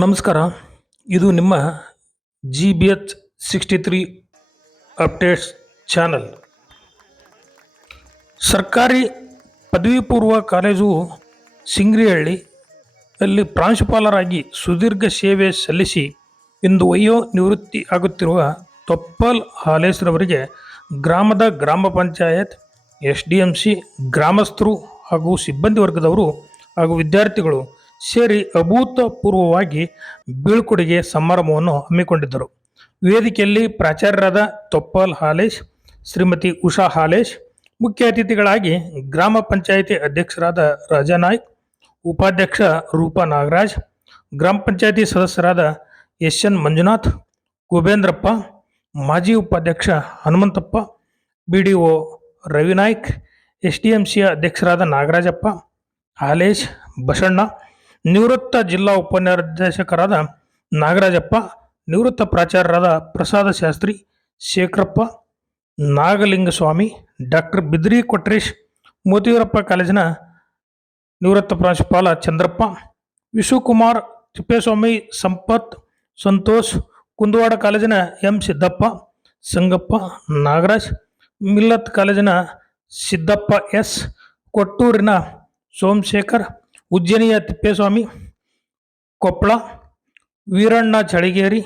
ನಮಸ್ಕಾರ. ಇದು ನಿಮ್ಮ GBH 63 ಅಪ್ಡೇಟ್ಸ್ ಚಾನಲ್. ಸರ್ಕಾರಿ ಪದವಿ ಪೂರ್ವ ಕಾಲೇಜು ಸಿಂಗ್ರಿಹಳ್ಳಿ ಅಲ್ಲಿ ಪ್ರಾಂಶುಪಾಲರಾಗಿ ಸುದೀರ್ಘ ಸೇವೆ ಸಲ್ಲಿಸಿ ಇಂದು ನಿವೃತ್ತಿ ಆಗುತ್ತಿರುವ ತೊಪ್ಪಲ್ ಹಾಲೇಶ್ರವರಿಗೆ ಗ್ರಾಮದ ಗ್ರಾಮ ಪಂಚಾಯತ್, SDMC, ಗ್ರಾಮಸ್ಥರು ಹಾಗೂ ಸಿಬ್ಬಂದಿ ವರ್ಗದವರು ಹಾಗೂ ವಿದ್ಯಾರ್ಥಿಗಳು ಸೇರಿ ಅಭೂತಪೂರ್ವವಾಗಿ ಬೀಳ್ಕೊಡುಗೆ ಸಮಾರಂಭವನ್ನು ಹಮ್ಮಿಕೊಂಡಿದ್ದರು. ವೇದಿಕೆಯಲ್ಲಿ ಪ್ರಾಚಾರ್ಯರಾದ ತೊಪ್ಪಲ್ ಹಾಲೇಶ್, ಶ್ರೀಮತಿ ಉಷಾ ಹಾಲೇಶ್, ಮುಖ್ಯ ಅತಿಥಿಗಳಾಗಿ ಗ್ರಾಮ ಪಂಚಾಯಿತಿ ಅಧ್ಯಕ್ಷರಾದ ರಾಜಾನಾಯ್ಕ್, ಉಪಾಧ್ಯಕ್ಷ ರೂಪಾ ನಾಗರಾಜ್, ಗ್ರಾಮ ಪಂಚಾಯಿತಿ ಸದಸ್ಯರಾದ SN ಮಂಜುನಾಥ್, ಕುಬೇಂದ್ರಪ್ಪ, ಮಾಜಿ ಉಪಾಧ್ಯಕ್ಷ ಹನುಮಂತಪ್ಪ, BDO ರವಿನಾಯ್ಕ್, SDMC ಅಧ್ಯಕ್ಷರಾದ ನಾಗರಾಜಪ್ಪ, ಹಾಲೇಶ್, ಬಸಣ್ಣ, ನಿವೃತ್ತ ಜಿಲ್ಲಾ ಉಪನಿರ್ದೇಶಕರಾದ ನಾಗರಾಜಪ್ಪ, ನಿವೃತ್ತ ಪ್ರಾಚಾರ್ಯರಾದ ಪ್ರಸಾದ ಶಾಸ್ತ್ರಿ, ಶೇಖರಪ್ಪ, ನಾಗಲಿಂಗಸ್ವಾಮಿ, ಡಾಕ್ಟರ್ ಬಿದ್ರಿ ಕೊಟ್ರೇಶ್, ಮೋತಿವೀರಪ್ಪ ಕಾಲೇಜಿನ ನಿವೃತ್ತ ಪ್ರಾಂಶುಪಾಲ ಚಂದ್ರಪ್ಪ, ವಿಶ್ವಕುಮಾರ್, ತಿಪ್ಪೇಸ್ವಾಮಿ, ಸಂಪತ್, ಸಂತೋಷ್, ಕುಂದವಾಡ ಕಾಲೇಜಿನ M ಸಿದ್ದಪ್ಪ, ಸಂಗಪ್ಪ, ನಾಗರಾಜ್, ಮಿಲ್ಲತ್ ಕಾಲೇಜಿನ ಸಿದ್ದಪ್ಪ S, ಕೊಟ್ಟೂರಿನ ಸೋಮಶೇಖರ್, ಉಜ್ಜಯಿನಿಯ ತಿಪ್ಪೇಸ್ವಾಮಿ, ಕೊಪ್ಪಳ, ವೀರಣ್ಣ ಚಳಿಗೇರಿ,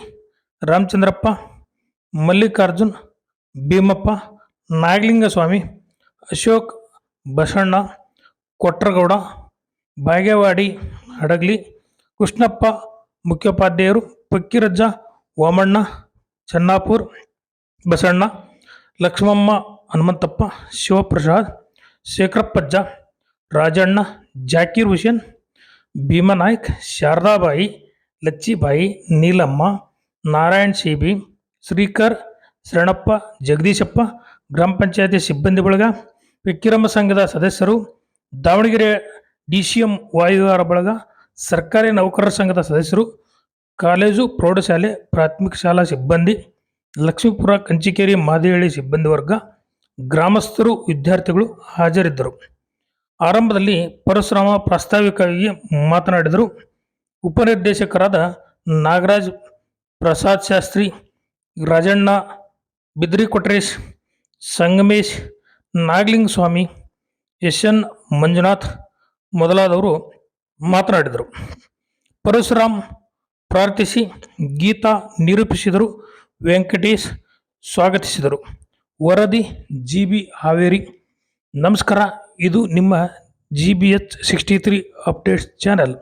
ರಾಮಚಂದ್ರಪ್ಪ, ಮಲ್ಲಿಕಾರ್ಜುನ್, ಭೀಮಪ್ಪ, ನಾಗಲಿಂಗಸ್ವಾಮಿ, ಅಶೋಕ್, ಬಸಣ್ಣ, ಕೊಟ್ರಗೌಡ, ಬಾಗೇವಾಡಿ, ಹಡಗಲಿ, ಕೃಷ್ಣಪ್ಪ, ಮುಖ್ಯೋಪಾಧ್ಯಾಯರು, ಪಕ್ಕಿರಜ್ಜ, ವಾಮಣ್ಣ, ಚೆನ್ನಾಪುರ್, ಬಸಣ್ಣ, ಲಕ್ಷ್ಮಮ್ಮ, ಹನುಮಂತಪ್ಪ, ಶಿವಪ್ರಸಾದ್, ಶೇಖರಪ್ಪಜ್ಜ, ರಾಜಣ್ಣ, ಜಾಕೀರ್ ಹುಸೇನ್, ಭೀಮನಾಯ್ಕ್, ಶಾರದಾಬಾಯಿ, ಲಚ್ಚಿಬಾಯಿ, ನೀಲಮ್ಮ, ನಾರಾಯಣ್ ಸಿಬಿ, ಶ್ರೀಕರ್, ಶರಣಪ್ಪ, ಜಗದೀಶಪ್ಪ, ಗ್ರಾಮ ಪಂಚಾಯತಿ ಸಿಬ್ಬಂದಿ ಬಳಗ, ಫಕೀರಮ್ಮ ಸಂಘದ ಸದಸ್ಯರು, ದಾವಣಗೆರೆ DCM ವಾಯುವಿಹಾರ ಬಳಗ, ಸರ್ಕಾರಿ ನೌಕರರ ಸಂಘದ ಸದಸ್ಯರು, ಕಾಲೇಜು ಪ್ರೌಢಶಾಲೆ ಪ್ರಾಥಮಿಕ ಶಾಲಾ ಸಿಬ್ಬಂದಿ, ಲಕ್ಷ್ಮೀಪುರ ಕಂಚಿಕೇರಿ ಮಾದಿಹಳ್ಳಿ ಸಿಬ್ಬಂದಿ ವರ್ಗ, ಗ್ರಾಮಸ್ಥರು, ವಿದ್ಯಾರ್ಥಿಗಳು ಹಾಜರಿದ್ದರು. ಆರಂಭದಲ್ಲಿ ಪರಶುರಾಮ ಪ್ರಾಸ್ತಾವಿಕವಾಗಿ ಮಾತನಾಡಿದರು. ಉಪನಿರ್ದೇಶಕರಾದ ನಾಗರಾಜ್, ಪ್ರಸಾದ್ ಶಾಸ್ತ್ರಿ, ರಾಜಣ್ಣ, ಬಿದ್ರಿ ಕೊಟ್ರೇಶ್, ಸಂಗಮೇಶ್, ನಾಗಲಿಂಗಸ್ವಾಮಿ, SN ಮಂಜುನಾಥ್ ಮೊದಲಾದವರು ಮಾತನಾಡಿದರು. ಪರಶುರಾಮ್ ಪ್ರಾರ್ಥಿಸಿ ಗೀತಾ ನಿರೂಪಿಸಿದರು. ವೆಂಕಟೇಶ್ ಸ್ವಾಗತಿಸಿದರು. ವರದಿ GB ಹಾವೇರಿ. ನಮಸ್ಕಾರ. ಇದು ನಿಮ್ಮ GBH 63 ಅಪ್ಡೇಟ್ಸ್ ಚಾನಲ್.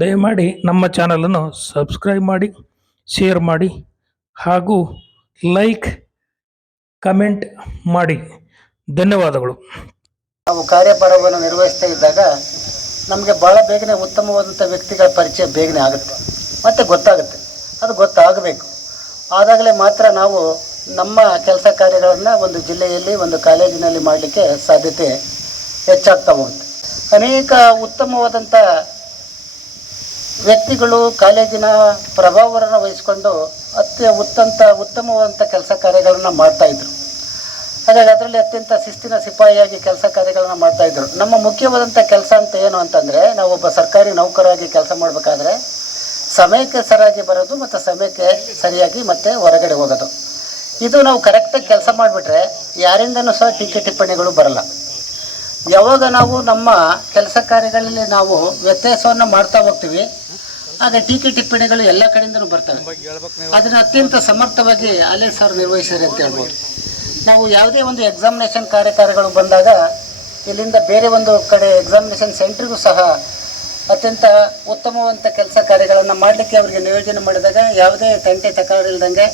ದಯಮಾಡಿ ನಮ್ಮ ಚಾನಲನ್ನು ಸಬ್ಸ್ಕ್ರೈಬ್ ಮಾಡಿ, ಶೇರ್ ಮಾಡಿ ಹಾಗೂ ಲೈಕ್, ಕಮೆಂಟ್ ಮಾಡಿ. ಧನ್ಯವಾದಗಳು. ನಾವು ಕಾರ್ಯಭಾರವನ್ನು ನಿರ್ವಹಿಸ್ತಾ ಇದ್ದಾಗ ನಮಗೆ ಭಾಳ ಬೇಗನೆ ಉತ್ತಮವಾದಂಥ ವ್ಯಕ್ತಿಗಳ ಪರಿಚಯ ಬೇಗನೆ ಆಗುತ್ತೆ ಮತ್ತು ಗೊತ್ತಾಗುತ್ತೆ. ಅದು ಗೊತ್ತಾಗಬೇಕು. ಆದಾಗಲೇ ಮಾತ್ರ ನಾವು ನಮ್ಮ ಕೆಲಸ ಕಾರ್ಯಗಳನ್ನು ಒಂದು ಜಿಲ್ಲೆಯಲ್ಲಿ, ಒಂದು ಕಾಲೇಜಿನಲ್ಲಿ ಮಾಡಲಿಕ್ಕೆ ಸಾಧ್ಯತೆ ಹೆಚ್ಚಾಗ್ತಾ ಹೋಗುತ್ತೆ. ಅನೇಕ ಉತ್ತಮವಾದಂಥ ವ್ಯಕ್ತಿಗಳು ಕಾಲೇಜಿನ ಪ್ರಭಾವವನ್ನು ವಹಿಸಿಕೊಂಡು ಉತ್ತಮವಾದಂಥ ಕೆಲಸ ಕಾರ್ಯಗಳನ್ನು ಮಾಡ್ತಾಯಿದ್ರು. ಹಾಗಾಗಿ ಅದರಲ್ಲಿ ಅತ್ಯಂತ ಶಿಸ್ತಿನ ಸಿಪಾಯಿಯಾಗಿ ಕೆಲಸ ಕಾರ್ಯಗಳನ್ನು ಮಾಡ್ತಾಯಿದ್ರು. ನಮ್ಮ ಮುಖ್ಯವಾದಂಥ ಕೆಲಸ ಅಂತ ಏನು ಅಂತಂದರೆ, ನಾವು ಒಬ್ಬ ಸರ್ಕಾರಿ ನೌಕರಾಗಿ ಕೆಲಸ ಮಾಡಬೇಕಾದ್ರೆ ಸಮಯಕ್ಕೆ ಸರಿಯಾಗಿ ಬರೋದು ಮತ್ತು ಸಮಯಕ್ಕೆ ಸರಿಯಾಗಿ ಮತ್ತೆ ಹೊರಗಡೆ ಹೋಗೋದು. ಇದು ನಾವು ಕರೆಕ್ಟಾಗಿ ಕೆಲಸ ಮಾಡಿಬಿಟ್ರೆ ಯಾರಿಂದನೂ ಸಹ ಟೀಕೆ ಟಿಪ್ಪಣಿಗಳು ಬರಲ್ಲ. ಯಾವಾಗ ನಾವು ನಮ್ಮ ಕೆಲಸ ಕಾರ್ಯಗಳಲ್ಲಿ ನಾವು ವ್ಯತ್ಯಾಸವನ್ನು ಮಾಡ್ತಾ ಹೋಗ್ತೀವಿ, ಆಗ ಟೀಕೆ ಟಿಪ್ಪಣಿಗಳು ಎಲ್ಲ ಕಡೆಯಿಂದಲೂ ಬರ್ತವೆ. ಅದನ್ನು ಅತ್ಯಂತ ಸಮರ್ಥವಾಗಿ ಹಾಲೇಶ್ ಅವರು ನಿರ್ವಹಿಸಿದ್ದಾರೆ ಅಂತ ಹೇಳ್ಬೋದು. ನಾವು ಯಾವುದೇ ಒಂದು ಎಕ್ಸಾಮಿನೇಷನ್ ಕಾರ್ಯಗಳು ಬಂದಾಗ ಇಲ್ಲಿಂದ ಬೇರೆ ಒಂದು ಕಡೆ ಎಕ್ಸಾಮಿನೇಷನ್ ಸೆಂಟ್ರಿಗೂ ಸಹ ಅತ್ಯಂತ ಉತ್ತಮವಾದಂಥ ಕೆಲಸ ಕಾರ್ಯಗಳನ್ನು ಮಾಡಲಿಕ್ಕೆ ಅವರಿಗೆ ನಿಯೋಜನೆ ಮಾಡಿದಾಗ ಯಾವುದೇ ತಂಟೆ ತಕರಾರಿಲ್ದಂಗೆ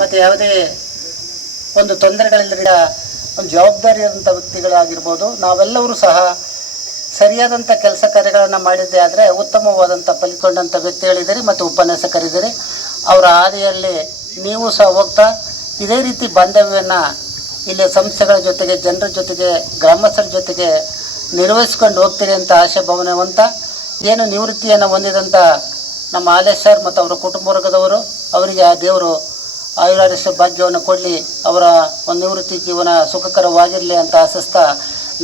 ಮತ್ತು ಯಾವುದೇ ಒಂದು ತೊಂದರೆಗಳಿಲ್ಲದ ಒಂದು ಜವಾಬ್ದಾರಿಯಾದಂಥ ವ್ಯಕ್ತಿಗಳಾಗಿರ್ಬೋದು, ನಾವೆಲ್ಲರೂ ಸಹ ಸರಿಯಾದಂಥ ಕೆಲಸ ಕಾರ್ಯಗಳನ್ನು ಮಾಡಿದ್ದೇ ಆದರೆ ಉತ್ತಮವಾದಂಥ ಫಲಿಕೊಂಡಂಥ ವ್ಯಕ್ತಿಗಳಿದ್ದೀರಿ ಮತ್ತು ಉಪನ್ಯಾಸಕರಿದ್ದೀರಿ. ಅವರ ಹಾದಿಯಲ್ಲಿ ನೀವು ಸಹ ಹೋಗ್ತಾ ಇದೇ ರೀತಿ ಬಾಂಧವ್ಯವನ್ನು ಇಲ್ಲಿ ಸಂಸ್ಥೆಗಳ ಜೊತೆಗೆ, ಜನರ ಜೊತೆಗೆ, ಗ್ರಾಮಸ್ಥರ ಜೊತೆಗೆ ನಿರ್ವಹಿಸ್ಕೊಂಡು ಹೋಗ್ತೀರಿ ಅಂತ ಆಶೆ ಭಾವನೆವಂತ ಏನು ನಿವೃತ್ತಿಯನ್ನು ಹೊಂದಿದಂಥ ನಮ್ಮ ಹಾಲೇಶ್ ಸರ್ ಮತ್ತು ಅವರ ಕುಟುಂಬ ವರ್ಗದವರು, ಅವರಿಗೆ ಆ ದೇವರು ಆಯುರಾರೋಗ್ಯ ಭಾಗ್ಯವನ್ನು ಕೊಡಲಿ, ಅವರ ಒಂದು ನಿವೃತ್ತಿ ಜೀವನ ಸುಖಕರವಾಗಿರಲಿ ಅಂತ ಆಶಿಸ್ತಾ,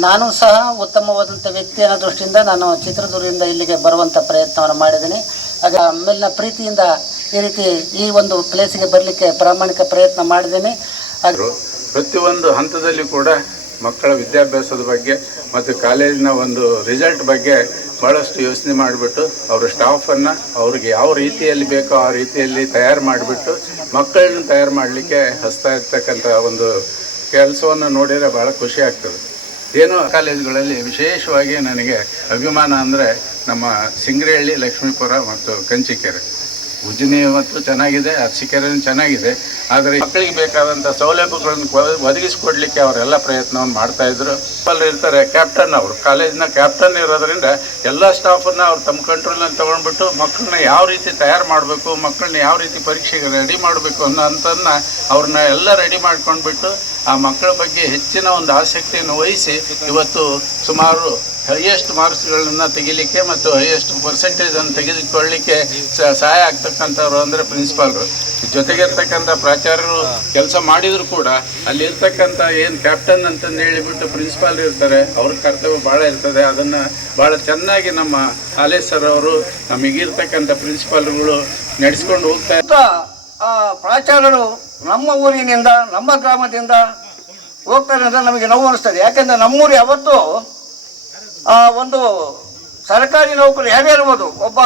ನಾನು ಸಹ ಉತ್ತಮವಾದಂಥ ವ್ಯಕ್ತಿ ಅನ್ನೋ ದೃಷ್ಟಿಯಿಂದ ನಾನು ಚಿತ್ರದುರ್ಗದಿಂದ ಇಲ್ಲಿಗೆ ಬರುವಂಥ ಪ್ರಯತ್ನವನ್ನು ಮಾಡಿದ್ದೀನಿ. ಆಗ ಮೇಲಿನ ಪ್ರೀತಿಯಿಂದ ಈ ರೀತಿ ಈ ಒಂದು ಪ್ಲೇಸಿಗೆ ಬರಲಿಕ್ಕೆ ಪ್ರಾಮಾಣಿಕ ಪ್ರಯತ್ನ ಮಾಡಿದ್ದೇನೆ. ಪ್ರತಿಯೊಂದು ಹಂತದಲ್ಲಿ ಕೂಡ ಮಕ್ಕಳ ವಿದ್ಯಾಭ್ಯಾಸದ ಬಗ್ಗೆ ಮತ್ತು ಕಾಲೇಜಿನ ಒಂದು ರಿಸಲ್ಟ್ ಬಗ್ಗೆ ಭಾಳಷ್ಟು ಯೋಚನೆ ಮಾಡಿಬಿಟ್ಟು ಅವರ ಸ್ಟಾಫನ್ನು ಅವ್ರಿಗೆ ಯಾವ ರೀತಿಯಲ್ಲಿ ಬೇಕೋ ಆ ರೀತಿಯಲ್ಲಿ ತಯಾರು ಮಾಡಿಬಿಟ್ಟು ಮಕ್ಕಳನ್ನ ತಯಾರು ಮಾಡಲಿಕ್ಕೆ ಹಸ್ತಾ ಇರ್ತಕ್ಕಂಥ ಒಂದು ಕೆಲಸವನ್ನು ನೋಡಿದರೆ ಭಾಳ ಖುಷಿ ಆಗ್ತದೆ. ಏನೋ ಕಾಲೇಜುಗಳಲ್ಲಿ ವಿಶೇಷವಾಗಿ ನನಗೆ ಅಭಿಮಾನ ಅಂದರೆ ನಮ್ಮ ಸಿಂಗ್ರಿಹಳ್ಳಿ, ಲಕ್ಷ್ಮೀಪುರ ಮತ್ತು ಕಂಚಿಕೆರೆ. ಉಜ್ಜಿನಿ ಮತ್ತು ಚೆನ್ನಾಗಿದೆ, ಅರಸೀಕೆರೆನೂ ಚೆನ್ನಾಗಿದೆ. ಆದರೆ ಮಕ್ಕಳಿಗೆ ಬೇಕಾದಂಥ ಸೌಲಭ್ಯಗಳನ್ನು ಒದಗಿಸಿಕೊಡ್ಲಿಕ್ಕೆ ಅವರೆಲ್ಲ ಪ್ರಯತ್ನವನ್ನು ಮಾಡ್ತಾಯಿದ್ರು. ಅಲ್ಲಿ ಇರ್ತಾರೆ ಕ್ಯಾಪ್ಟನ್, ಅವರು ಕಾಲೇಜಿನ ಕ್ಯಾಪ್ಟನ್ ಇರೋದ್ರಿಂದ ಎಲ್ಲ ಸ್ಟಾಫನ್ನು ಅವ್ರು ತಮ್ಮ ಕಂಟ್ರೋಲಲ್ಲಿ ತೊಗೊಂಡ್ಬಿಟ್ಟು ಮಕ್ಕಳನ್ನ ಯಾವ ರೀತಿ ತಯಾರು ಮಾಡಬೇಕು, ಮಕ್ಕಳನ್ನ ಯಾವ ರೀತಿ ಪರೀಕ್ಷೆಗೆ ರೆಡಿ ಮಾಡಬೇಕು ಅನ್ನೋಂಥದ್ದನ್ನ ಅವ್ರನ್ನ ಎಲ್ಲ ರೆಡಿ ಮಾಡ್ಕೊಂಡ್ಬಿಟ್ಟು ಆ ಮಕ್ಕಳ ಬಗ್ಗೆ ಹೆಚ್ಚಿನ ಒಂದು ಆಸಕ್ತಿಯನ್ನು ವಹಿಸಿ ಇವತ್ತು ಸುಮಾರು ಹೈಯೆಸ್ಟ್ ಮಾರ್ಕ್ಸ್ಗಳನ್ನ ತೆಗಿಲಿಕ್ಕೆ ಮತ್ತು ಹೈಯೆಸ್ಟ್ ಪರ್ಸೆಂಟೇಜನ್ನು ತೆಗೆದುಕೊಳ್ಳಲಿಕ್ಕೆ ಸಹಾಯ ಆಗ್ತಕ್ಕಂಥವ್ರು ಅಂದರೆ ಪ್ರಿನ್ಸಿಪಾಲ್ರು. ಜೊತೆಗಿರ್ತಕ್ಕಂಥ ಪ್ರಾಚಾರ್ಯರು ಕೆಲಸ ಮಾಡಿದರೂ ಕೂಡ ಅಲ್ಲಿರ್ತಕ್ಕಂಥ ಏನು ಕ್ಯಾಪ್ಟನ್ ಅಂತಂದು ಹೇಳಿಬಿಟ್ಟು ಪ್ರಿನ್ಸಿಪಾಲ್ ಇರ್ತಾರೆ, ಅವ್ರ ಕರ್ತವ್ಯ ಭಾಳ ಇರ್ತದೆ. ಅದನ್ನು ಭಾಳ ಚೆನ್ನಾಗಿ ನಮ್ಮ ಹಾಲೇಶ್ ಸರ್ ಅವರು, ನಮಗಿರ್ತಕ್ಕಂಥ ಪ್ರಿನ್ಸಿಪಾಲ್ಗಳು ನಡೆಸ್ಕೊಂಡು ಹೋಗ್ತಾ ಪ್ರಾಚಾರ್ಯರು ನಮ್ಮ ಊರಿನಿಂದ, ನಮ್ಮ ಗ್ರಾಮದಿಂದ ಹೋಗ್ತಾರೆ ಅಂದರೆ ನಮಗೆ ನೋವು ಅನಿಸ್ತದೆ. ಯಾಕೆಂದರೆ ನಮ್ಮೂರು ಯಾವತ್ತೂ ಒಂದು ಸರ್ಕಾರಿ ನೌಕರಿ ಯಾರೇ ಇರ್ಬೋದು, ಒಬ್ಬ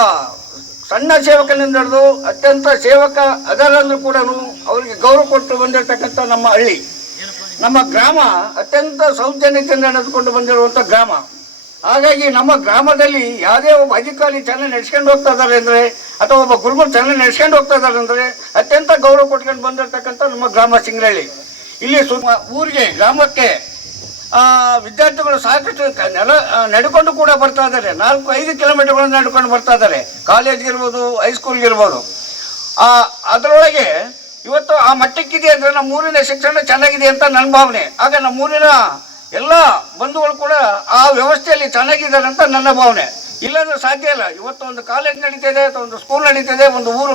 ಸಣ್ಣ ಸೇವಕನಿಂದ ಹಿಡಿದು ಅತ್ಯಂತ ಸೇವಕ ಅದರಲ್ಲೂ ಕೂಡ ಅವರಿಗೆ ಗೌರವ ಕೊಟ್ಟು ಬಂದಿರತಕ್ಕಂಥ ನಮ್ಮ ಹಳ್ಳಿ, ನಮ್ಮ ಗ್ರಾಮ ಅತ್ಯಂತ ಸೌಜನ್ಯತೆಯಿಂದ ನಡೆದುಕೊಂಡು ಬಂದಿರುವಂಥ ಗ್ರಾಮ. ಹಾಗಾಗಿ ನಮ್ಮ ಗ್ರಾಮದಲ್ಲಿ ಯಾವುದೇ ಒಬ್ಬ ಅಧಿಕಾರಿ ಚೆನ್ನಾಗಿ ನಡೆಸ್ಕೊಂಡು ಹೋಗ್ತಾ ಇದ್ದಾರೆ ಅಂದರೆ, ಅಥವಾ ಒಬ್ಬ ಗುರುಗಳು ಚೆನ್ನಾಗಿ ನಡೆಸ್ಕೊಂಡು ಹೋಗ್ತಾ ಇದ್ದಾರೆ ಅಂದರೆ ಅತ್ಯಂತ ಗೌರವ ಕೊಟ್ಕೊಂಡು ಬಂದಿರತಕ್ಕಂಥ ನಮ್ಮ ಗ್ರಾಮ ಸಿಂಗ್ರಹಳ್ಳಿ. ಇಲ್ಲಿ ಊರಿಗೆ, ಗ್ರಾಮಕ್ಕೆ ವಿದ್ಯಾರ್ಥಿಗಳು ಸಾಕಷ್ಟು ನಡ್ಕೊಂಡು ಕೂಡ ಬರ್ತಾ ಇದ್ದಾರೆ. 4-5 ಕಿಲೋಮೀಟರ್ಗಳನ್ನು ನಡ್ಕೊಂಡು ಬರ್ತಾ ಇದ್ದಾರೆ. ಕಾಲೇಜ್ಗಿರ್ಬೋದು, ಹೈಸ್ಕೂಲ್ಗಿರ್ಬೋದು. ಅದರೊಳಗೆ ಇವತ್ತು ಆ ಮಟ್ಟಕ್ಕಿದೆ ಅಂದರೆ ನಮ್ಮ ಊರಿನ ಶಿಕ್ಷಣ ಚೆನ್ನಾಗಿದೆ ಅಂತ ನನ್ನ ಭಾವನೆ. ಆಗ ನಮ್ಮ ಊರಿನ ಎಲ್ಲ ಬಂಧುಗಳು ಕೂಡ ಆ ವ್ಯವಸ್ಥೆಯಲ್ಲಿ ಚೆನ್ನಾಗಿದ್ದಾರೆ ಅಂತ ನನ್ನ ಭಾವನೆ. ಇಲ್ಲಾಂದ್ರೆ ಸಾಧ್ಯ ಇಲ್ಲ. ಇವತ್ತು ಒಂದು ಕಾಲೇಜ್ ನಡೀತಿದೆ ಅಥವಾ ಒಂದು ಸ್ಕೂಲ್ ನಡೀತಿದೆ, ಒಂದು ಊರು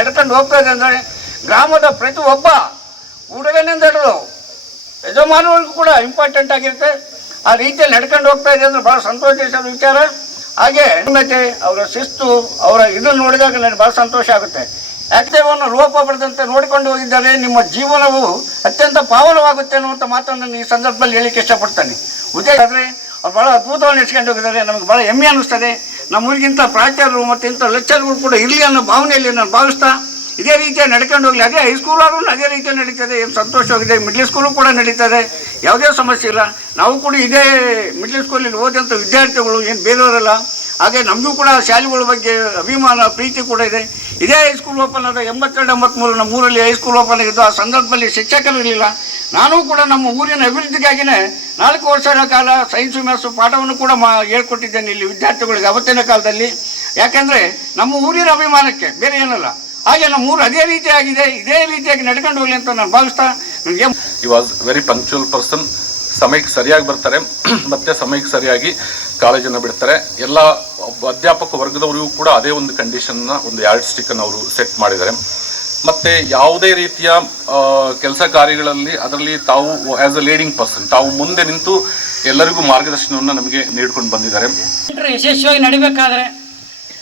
ನಡ್ಕೊಂಡು ಹೋಗ್ತಾ ಇದೆ ಅಂದರೆ ಗ್ರಾಮದ ಪ್ರತಿ ಒಬ್ಬ ಹುಡುಗನಿಂದ ಹಿಡಿದು ಯಜಮಾನಗಳಿಗೂ ಕೂಡ ಇಂಪಾರ್ಟೆಂಟ್ ಆಗಿರುತ್ತೆ. ಆ ರೀತಿಯಲ್ಲಿ ನಡ್ಕೊಂಡು ಹೋಗ್ತಾ ಇದೆ ಅಂದರೆ ಭಾಳ ಸಂತೋಷದ ವಿಚಾರ. ಹಾಗೆ ಅವರ ಶಿಸ್ತು, ಅವರ ಇದನ್ನು ನೋಡಿದಾಗ ನನಗೆ ಭಾಳ ಸಂತೋಷ ಆಗುತ್ತೆ. ಯಾಕ್ತೇವನ್ನು ಲೋಪ ಬರೆದಂತೆ ನೋಡಿಕೊಂಡು ಹೋಗಿದ್ದಾರೆ. ನಿಮ್ಮ ಜೀವನವು ಅತ್ಯಂತ ಪಾವನವಾಗುತ್ತೆ ಅನ್ನುವಂಥ ಮಾತನ್ನು ನಾನು ಈ ಸಂದರ್ಭದಲ್ಲಿ ಹೇಳಲಿಕ್ಕೆ ಇಷ್ಟಪಡ್ತೇನೆ. ಉದ್ದೇಶ ಆದರೆ ಅವ್ರು ಭಾಳ ಅದ್ಭುತವಾಗಿ ನಡೆಸ್ಕೊಂಡು ಹೋಗಿದ್ದಾರೆ. ನಮಗೆ ಭಾಳ ಹೆಮ್ಮೆ ಅನ್ನಿಸ್ತದೆ. ನಮ್ಮೂರಿಗಿಂತ ಪ್ರಾಚಾರ್ಯರು ಮತ್ತು ಇಂಥ ಲೆಕ್ಚರ್ಗಳು ಕೂಡ ಇರಲಿ ಅನ್ನೋ ಭಾವನೆಯಲ್ಲಿ ನಾನು ಭಾವಿಸ್ತಾ ಇದೇ ರೀತಿಯಾಗಿ ನಡ್ಕೊಂಡು ಹೋಗಲಿ. ಅದೇ ಹೈಸ್ಕೂಲ್ ಆದ್ರೂ ಅದೇ ರೀತಿಯಲ್ಲಿ ನಡೀತದೆ, ಏನು ಸಂತೋಷವಾಗಿದೆ. ಮಿಡ್ಲ್ ಸ್ಕೂಲು ಕೂಡ ನಡೀತದೆ, ಯಾವುದೇ ಸಮಸ್ಯೆ ಇಲ್ಲ. ನಾವು ಕೂಡ ಇದೇ ಮಿಡ್ಲ್ ಸ್ಕೂಲಲ್ಲಿ ಓದಂಥ ವಿದ್ಯಾರ್ಥಿಗಳು, ಏನು ಬೇರೆಯವರಲ್ಲ. ಹಾಗೆ ನಮಗೂ ಕೂಡ ಶಾಲೆಗಳ ಬಗ್ಗೆ ಅಭಿಮಾನ, ಪ್ರೀತಿ ಕೂಡ ಇದೆ. ಇದೇ ಹೈಸ್ಕೂಲ್ ಓಪನ್ ಆದ 82-83 ನಮ್ಮ ಊರಲ್ಲಿ ಹೈಸ್ಕೂಲ್ ಓಪನ್ ಆಗಿದ್ದು. ಆ ಸಂದರ್ಭದಲ್ಲಿ ಶಿಕ್ಷಕರು ಇರಲಿಲ್ಲ. ನಾನೂ ಕೂಡ ನಮ್ಮ ಊರಿನ ಅಭಿವೃದ್ಧಿಗಾಗಿಯೇ 4 ವರ್ಷಗಳ ಕಾಲ ಸೈನ್ಸ್ ಮ್ಯಾಥ್ಸು ಪಾಠವನ್ನು ಕೂಡ ಹೇಳ್ಕೊಟ್ಟಿದ್ದೇನೆ ಇಲ್ಲಿ ವಿದ್ಯಾರ್ಥಿಗಳಿಗೆ ಅವತ್ತಿನ ಕಾಲದಲ್ಲಿ. ಯಾಕೆಂದರೆ ನಮ್ಮ ಊರಿನ ಅಭಿಮಾನಕ್ಕೆ, ಬೇರೆ ಏನಲ್ಲ. ಹಾಗೆ ನಮ್ಮ ಊರು ಅದೇ ರೀತಿಯಾಗಿದೆ, ಇದೇ ರೀತಿಯಾಗಿ ನಡ್ಕೊಂಡು ಹೋಗಲಿ ಅಂತ ನಾನು ಭಾವಿಸ್ತಾ ನನಗೆ. ಈ ವಾಸ್ ವೆರಿ ಪಂಕ್ಚುವಲ್ ಪರ್ಸನ್. ಸಮಯಕ್ಕೆ ಸರಿಯಾಗಿ ಬರ್ತಾರೆ ಮತ್ತು ಸಮಯಕ್ಕೆ ಸರಿಯಾಗಿ ಕಾಲೇಜನ್ನು ಬಿಡ್ತಾರೆ. ಎಲ್ಲ ಅಧ್ಯಾಪಕ ವರ್ಗದವರಿಗೂ ಕೂಡ ಅದೇ ಒಂದು ಕಂಡೀಷನ್ನ, ಒಂದು ಯಾರ್ಡ್ ಸ್ಟಿಕ್ಕನ್ನು ಅವರು ಸೆಟ್ ಮಾಡಿದ್ದಾರೆ. ಮತ್ತು ಯಾವುದೇ ರೀತಿಯ ಕೆಲಸ ಕಾರ್ಯಗಳಲ್ಲಿ ಅದರಲ್ಲಿ ತಾವು ಆ್ಯಸ್ ಅ ಲೀಡಿಂಗ್ ಪರ್ಸನ್ ತಾವು ಮುಂದೆ ನಿಂತು ಎಲ್ಲರಿಗೂ ಮಾರ್ಗದರ್ಶನವನ್ನು ನಮಗೆ ನೀಡ್ಕೊಂಡು ಬಂದಿದ್ದಾರೆ. ಯಶಸ್ವಿಯಾಗಿ ನಡಿಬೇಕಾದ್ರೆ,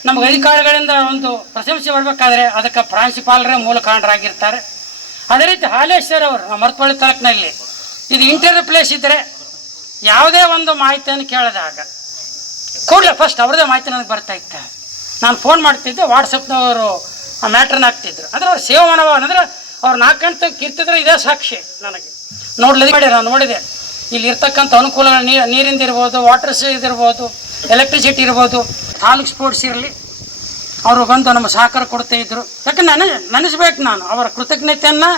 ನಮಗೆ ಅಧಿಕಾರಿಗಳಿಂದ ಒಂದು ಪ್ರಶಂಸೆ ಮಾಡಬೇಕಾದ್ರೆ ಅದಕ್ಕೆ ಪ್ರಾಂಶುಪಾಲರೇ ಮೂಲ ಕಾರಣರಾಗಿರ್ತಾರೆ. ಅದೇ ರೀತಿ ಹಾಲೇಶ್ ಸರ್ ಅವರು ನಮ್ಮ ಮರ್ತೊಳ್ಳಿ ತಾಲೂಕಿನಲ್ಲಿ ಇದು ಇಂಟರ್ವ್ಯೂ ಪ್ಲೇಸ್ ಇದ್ದರೆ ಯಾವುದೇ ಒಂದು ಮಾಹಿತಿಯನ್ನು ಕೇಳಿದಾಗ ಕೂಡಲೇ ಫಸ್ಟ್ ಅವ್ರದ್ದೇ ಮಾಹಿತಿ ನನಗೆ ಬರ್ತಾ ಇತ್ತು. ನಾನು ಫೋನ್ ಮಾಡ್ತಿದ್ದೆ, ವಾಟ್ಸಪ್ನವರು ಆ ಮ್ಯಾಟ್ರನ್ನ ಹಾಕ್ತಿದ್ರು. ಅಂದರೆ ಅವ್ರು ಸೇವೆ ಮನೋಭಾವ ಅಂದರೆ ಅವ್ರು 4 ಗಂಟೆ ಕಿರ್ತಿದ್ರೆ ಇದೇ ಸಾಕ್ಷಿ ನನಗೆ. ನಾನು ನೋಡಿದೆ ಇಲ್ಲಿ ಇರ್ತಕ್ಕಂಥ ಅನುಕೂಲಗಳು, ನೀರಿಂದ ಇರ್ಬೋದು, ವಾಟರ್ ಇದಿರ್ಬೋದು, ಎಲೆಕ್ಟ್ರಿಸಿಟಿ ಇರ್ಬೋದು, ತಾಲೂಕು ಸ್ಪೋರ್ಟ್ಸ್ ಇರಲಿ, ಅವರು ಬಂದು ನಮ್ಮ ಸಹಕಾರ ಕೊಡ್ತಾ ಇದ್ದರು. ಯಾಕಂದ್ರೆ ನೆನೆಸ್ಬೇಕು ನಾನು ಅವರ ಕೃತಜ್ಞತೆಯನ್ನು.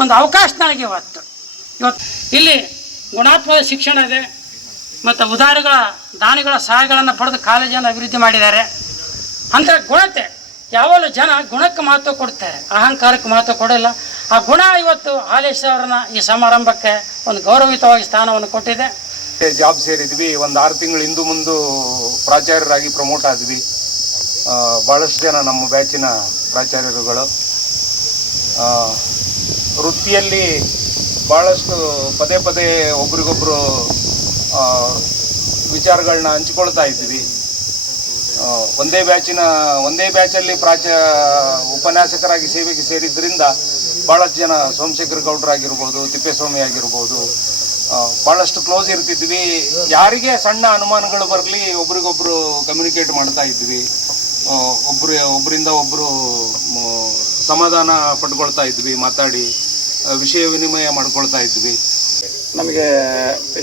ಒಂದು ಅವಕಾಶ ನನಗೆ ಇವತ್ತು ಇಲ್ಲಿ ಗುಣಾತ್ಮಕ ಶಿಕ್ಷಣ ಇದೆ ಮತ್ತು ಉದಾರಗಳ ದಾನಿಗಳ ಸಹಾಯಗಳನ್ನು ಪಡೆದು ಕಾಲೇಜನ್ನು ಅಭಿವೃದ್ಧಿ ಮಾಡಿದ್ದಾರೆ. ಅಂದರೆ ಗುಣತೆ ಯಾವಾಗಲೂ ಜನ ಗುಣಕ್ಕೆ ಮಹತ್ವ ಕೊಡ್ತಾರೆ, ಅಹಂಕಾರಕ್ಕೆ ಮಹತ್ವ ಕೊಡಲ್ಲ. ಆ ಗುಣ ಇವತ್ತು ಹಾಲೇಶ್ ಅವರನ್ನ ಈ ಸಮಾರಂಭಕ್ಕೆ ಒಂದು ಗೌರವಯುತವಾಗಿ ಸ್ಥಾನವನ್ನು ಕೊಟ್ಟಿದೆ. ಜಾಬ್ ಸೇರಿದ್ವಿ. ಒಂದು 6 ತಿಂಗಳು ಹಿಂದೆ ಮುಂದೆ ಪ್ರಾಚಾರ್ಯರಾಗಿ ಪ್ರಮೋಟ್ ಆದ್ವಿ. ಭಾಳಷ್ಟು ಜನ ನಮ್ಮ ಬ್ಯಾಚಿನ ಪ್ರಾಚಾರ್ಯರುಗಳು ವೃತ್ತಿಯಲ್ಲಿ ಭಾಳಷ್ಟು ಪದೇ ಪದೇ ಒಬ್ರಿಗೊಬ್ಬರು ವಿಚಾರಗಳನ್ನ ಹಂಚ್ಕೊಳ್ತಾ ಇದ್ವಿ. ಒಂದೇ ಬ್ಯಾಚಲ್ಲಿ ಉಪನ್ಯಾಸಕರಾಗಿ ಸೇವೆಗೆ ಸೇರಿದ್ದರಿಂದ ಭಾಳಷ್ಟು ಜನ ಸೋಮಶೇಖರ ಗೌಡ್ರಾಗಿರ್ಬೋದು, ತಿಪ್ಪೇಸ್ವಾಮಿ ಆಗಿರ್ಬೋದು, ಭಾಳಷ್ಟು ಕ್ಲೋಸ್ ಇರ್ತಿದ್ವಿ. ಯಾರಿಗೆ ಸಣ್ಣ ಅನುಮಾನಗಳು ಬರಲಿ ಒಬ್ರಿಗೊಬ್ರು ಕಮ್ಯುನಿಕೇಟ್ ಮಾಡ್ತಾ ಇದ್ವಿ. ಒಬ್ಬರಿಂದ ಒಬ್ಬರು ಸಮಾಧಾನ ಪಡ್ಕೊಳ್ತಾ ಇದ್ವಿ, ಮಾತಾಡಿ ವಿಷಯ ವಿನಿಮಯ ಮಾಡ್ಕೊಳ್ತಾ ಇದ್ವಿ. ನಮಗೆ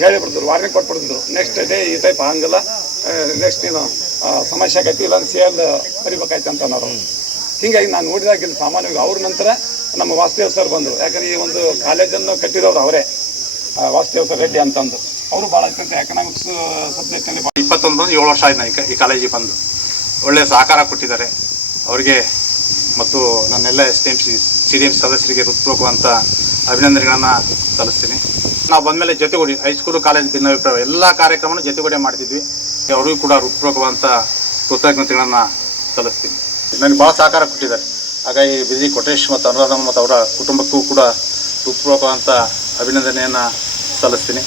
ಹೇಳಿಬಿಡ್ತಿದ್ರು, ವಾರ್ನಿಂಗ್ ಕೊಟ್ಬಿಡ್ತಿದ್ರು, ನೆಕ್ಸ್ಟ್ ಡೇ ಈ ಟೈಪ್ ಹಂಗಲ್ಲ, ನೆಕ್ಸ್ಟ್ ನೀನು ಸಮಸ್ಯೆ ಆಗೈತಿ ಇಲ್ಲ ಸೇಲ್ ಬರಿಬೇಕಾಯ್ತು ಅಂತ ಅನ್ನೋರು. ಹೀಗಾಗಿ ನಾನು ನೋಡಿದಾಗ ಇಲ್ಲಿ ಸಾಮಾನ್ಯವಾಗಿ ಅವ್ರ ನಂತರ ನಮ್ಮ ವಾಸುದೇವ್ ಸರ್ ಬಂದರು. ಯಾಕಂದರೆ ಈ ಒಂದು ಕಾಲೇಜನ್ನು ಕಟ್ಟಿದವರು ಅವರೇ, ವಾಸುದೇವ್ ಸರ್ ರೆಡ್ಡಿ ಅಂತಂದು. ಅವರು ಭಾಳ ಎಕನಾಮಿಕ್ಸ್ ಸಬ್ಜೆಕ್ಟಲ್ಲಿ 7 ವರ್ಷ ಆಯ್ತು ಈ ಕಾಲೇಜಿಗೆ ಬಂದು. ಒಳ್ಳೆಯ ಸಹಕಾರ ಕೊಟ್ಟಿದ್ದಾರೆ ಅವರಿಗೆ ಮತ್ತು ನನ್ನೆಲ್ಲ CDM ಸದಸ್ಯರಿಗೆ ಹೃತ್ಪೂರ್ವಕವಂತ ಅಭಿನಂದನೆಗಳನ್ನು ಸಲ್ಲಿಸ್ತೀನಿ. ನಾವು ಬಂದಮೇಲೆ ಜೊತೆಗೂಡಿ ಹೈಸ್ಕೂಲು ಕಾಲೇಜ್ ಭಿನ್ನಾಭಿಪ್ರಾಯ ಎಲ್ಲ ಕಾರ್ಯಕ್ರಮವನ್ನು ಜೊತೆಗೂಡಿ ಮಾಡ್ತಿದ್ವಿ. ಅವರಿಗೂ ಕೂಡ ಹೃತ್ಪೂರ್ವಕವಂತ ಕೃತಜ್ಞತೆಗಳನ್ನು ಸಲ್ಲಿಸ್ತೀನಿ. ನನಗೆ ಭಾಳ ಸಹಕಾರ ಕೊಟ್ಟಿದ್ದಾರೆ. ಹಾಗಾಗಿ ಬಿಜಿ ಕೊಟೇಶ್ ಮತ್ತು ಅನುರಾಧ ಮತ್ತು ಅವರ ಕುಟುಂಬಕ್ಕೂ ಕೂಡ ಹೃತ್ಪೂರ್ವಕವಂತ ಅಭಿನಂದನೆಯನ್ನು ಸಲ್ಲಿಸ್ತೀನಿ.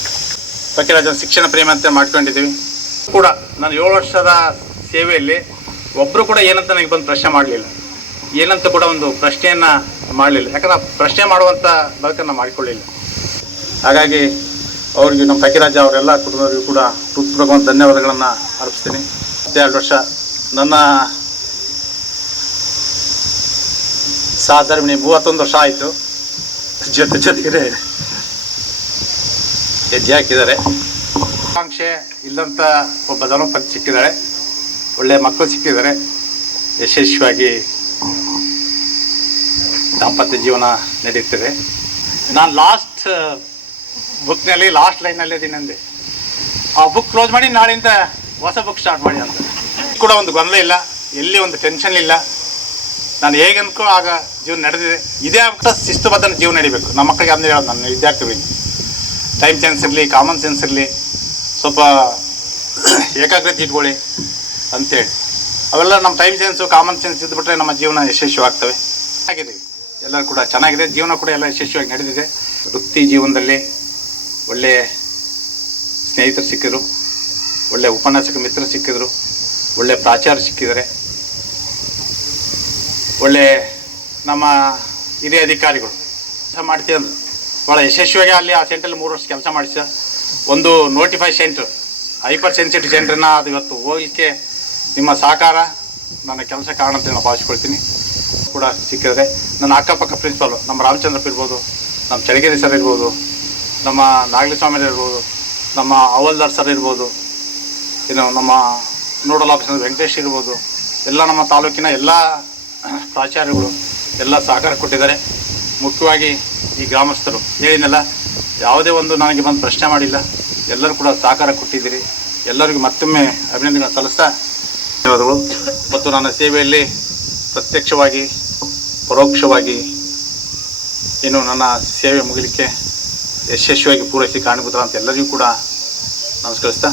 ಫಕೀರಾಜನ ಶಿಕ್ಷಣ ಪ್ರೇಮ ಅಂತ ಮಾಡ್ಕೊಂಡಿದ್ದೀವಿ ಕೂಡ. ನಾನು 7 ವರ್ಷದ ಸೇವೆಯಲ್ಲಿ ಒಬ್ಬರು ಕೂಡ ಏನಂತ ನನಗೆ ಬಂದು ಪ್ರಶ್ನೆ ಮಾಡಲಿಲ್ಲ, ಏನಂತ ಕೂಡ ಒಂದು ಪ್ರಶ್ನೆಯನ್ನು ಮಾಡಲಿಲ್ಲ. ಯಾಕಂದ್ರೆ ಪ್ರಶ್ನೆ ಮಾಡುವಂಥ ಬದುಕನ್ನು ಮಾಡಿಕೊಳ್ಳಿಲ್ಲ. ಹಾಗಾಗಿ ಅವ್ರಿಗೆ ನಮ್ಮ ಫಕೀರಾಜ ಅವರೆಲ್ಲ ಕುಟುಂಬದವರಿಗೂ ಕೂಡ ಹೃತ್ಪೂರ್ವಕವಾದ ಧನ್ಯವಾದಗಳನ್ನು ಅರ್ಪಿಸ್ತೀನಿ. 2 ವರ್ಷ ನನ್ನ ಸಹಧರ್ಮಿಣಿ 31 ವರ್ಷ ಆಯಿತು. ಜೊತೆಗೆ ಹೆಜ್ಜೆ ಹಾಕಿದ್ದಾರೆ. ಆಕಾಂಕ್ಷೆ ಇಲ್ಲಂತ ಒಬ್ಬ ಧರ್ಮಪತ್ನಿ ಸಿಕ್ಕಿದ್ದಾಳೆ, ಒಳ್ಳೆಯ ಮಕ್ಕಳು ಸಿಕ್ಕಿದ್ದಾರೆ. ಯಶಸ್ವಿಯಾಗಿ ದಾಂಪತ್ಯ ಜೀವನ ನಡೆಯುತ್ತದೆ. ನಾನು ಲಾಸ್ಟ್ ಬುಕ್ನಲ್ಲಿ ಲಾಸ್ಟ್ ಲೈನಲ್ಲಿ ಇದ್ದೀನಿ ಅಂದೆ. ಆ ಬುಕ್ ಕ್ಲೋಸ್ ಮಾಡಿ ನಾಳೆಯಿಂದ ಹೊಸ ಬುಕ್ ಸ್ಟಾರ್ಟ್ ಮಾಡಿ ಅಂತ. ಕೂಡ ಒಂದು ಗೊಂದಲ ಇಲ್ಲ, ಎಲ್ಲಿ ಒಂದು ಟೆನ್ಷನ್ ಇಲ್ಲ. ನಾನು ಹೇಗೆ ಅನ್ಕೋ ಆಗ ಜೀವನ ನಡೆದಿದೆ. ಇದೇ ಶಿಸ್ತುಬದ್ಧ ಜೀವನ ನಡಿಬೇಕು. ನಮ್ಮ ಮಕ್ಕಳಿಗೆ ಅಂದ್ರೆ ಹೇಳೋದು ನನ್ನ ವಿದ್ಯಾರ್ಥಿಗಳಿಗೆ, ಟೈಮ್ ಸೆನ್ಸ್ ಇರಲಿ, ಕಾಮನ್ ಸೆನ್ಸ್ ಇರಲಿ, ಸ್ವಲ್ಪ ಏಕಾಗ್ರತೆ ಇಟ್ಕೊಳ್ಳಿ ಅಂಥೇಳಿ. ಅವೆಲ್ಲ ನಮ್ಮ ಟೈಮ್ ಸೆನ್ಸು ಕಾಮನ್ ಸೆನ್ಸ್ ಇದ್ದುಬಿಟ್ರೆ ನಮ್ಮ ಜೀವನ ಯಶಸ್ವಿಯಾಗ್ತವೆ. ಆಗಿದ್ದೀವಿ ಎಲ್ಲರೂ ಕೂಡ ಚೆನ್ನಾಗಿದೆ, ಜೀವನ ಕೂಡ ಎಲ್ಲ ಯಶಸ್ವಿಯಾಗಿ ನಡೆದಿದೆ. ವೃತ್ತಿ ಜೀವನದಲ್ಲಿ ಒಳ್ಳೆಯ ಸ್ನೇಹಿತರು ಸಿಕ್ಕಿದ್ರು, ಒಳ್ಳೆಯ ಉಪನ್ಯಾಸಕ ಮಿತ್ರರು ಸಿಕ್ಕಿದ್ರು, ಒಳ್ಳೆಯ ಪ್ರಾಚಾರ್ಯ ಸಿಕ್ಕಿದ್ದಾರೆ, ಒಳ್ಳೆಯ ನಮ್ಮ ಹಿರಿಯ ಅಧಿಕಾರಿಗಳು ಕೆಲಸ ಮಾಡ್ತೀವಿ ಅಂದರು. ಭಾಳ ಯಶಸ್ವಿಯಾಗಿ ಅಲ್ಲಿ ಆ ಸೆಂಟ್ರಲ್ಲಿ 3 ವರ್ಷ ಕೆಲಸ ಮಾಡಿಸ. ಒಂದು ನೋಟಿಫೈ ಸೆಂಟ್ರ್, ಹೈಪರ್ ಸೆನ್ಸಿಟಿವ್ ಸೆಂಟ್ರನ್ನ ಅದು ಇವತ್ತು ಹೋಗಲಿಕ್ಕೆ ನಿಮ್ಮ ಸಹಕಾರ ನನ್ನ ಕೆಲಸ ಕಾರಣ ಅಂತ ನಾನು ಭಾವಿಸ್ಕೊಳ್ತೀನಿ. ಕೂಡ ಸಿಕ್ಕಿದ್ರೆ ನನ್ನ ಅಕ್ಕಪಕ್ಕ ಪ್ರಿನ್ಸಿಪಾಲು ನಮ್ಮ ರಾಮಚಂದ್ರಪ್ಪ ಇರ್ಬೋದು, ನಮ್ಮ ಚಳಗಿರಿ ಸರ್ ಇರ್ಬೋದು, ನಮ್ಮ ನಾಗಲಿಸ್ವಾಮಿ ಇರ್ಬೋದು, ನಮ್ಮ ಹವಲ್ದಾರ್ ಸರ್ ಇರ್ಬೋದು, ನಮ್ಮ ನೋಡಲ್ ಆಫೀಸರ್ ವೆಂಕಟೇಶ್ ಇರ್ಬೋದು, ಎಲ್ಲ ನಮ್ಮ ತಾಲೂಕಿನ ಎಲ್ಲ ಪ್ರಾಚಾರ್ಯಗಳು ಎಲ್ಲ ಸಹಕಾರ ಕೊಟ್ಟಿದ್ದಾರೆ. ಮುಖ್ಯವಾಗಿ ಈ ಗ್ರಾಮಸ್ಥರು ಹೇಳಿನಲ್ಲ, ಯಾವುದೇ ಒಂದು ನನಗೆ ಬಂದು ಪ್ರಶ್ನೆ ಮಾಡಿಲ್ಲ, ಎಲ್ಲರೂ ಕೂಡ ಸಹಕಾರ ಕೊಟ್ಟಿದ್ದೀರಿ. ಎಲ್ಲರಿಗೂ ಮತ್ತೊಮ್ಮೆ ಅಭಿನಂದನೆ ಸಲ್ಲಿಸ್ತಾ ಧನ್ಯವಾದಗಳು. ಮತ್ತು ನನ್ನ ಸೇವೆಯಲ್ಲಿ ಪ್ರತ್ಯಕ್ಷವಾಗಿ ಪರೋಕ್ಷವಾಗಿ ನನ್ನ ಸೇವೆ ಮುಗಿಲಿಕ್ಕೆ ಯಶಸ್ವಿಯಾಗಿ ಪೂರೈಸಿ ಕಾರಣಭೂತರ ಅಂತ ಎಲ್ಲರಿಗೂ ಕೂಡ ನಮಸ್ಕರಿಸ್ತಾ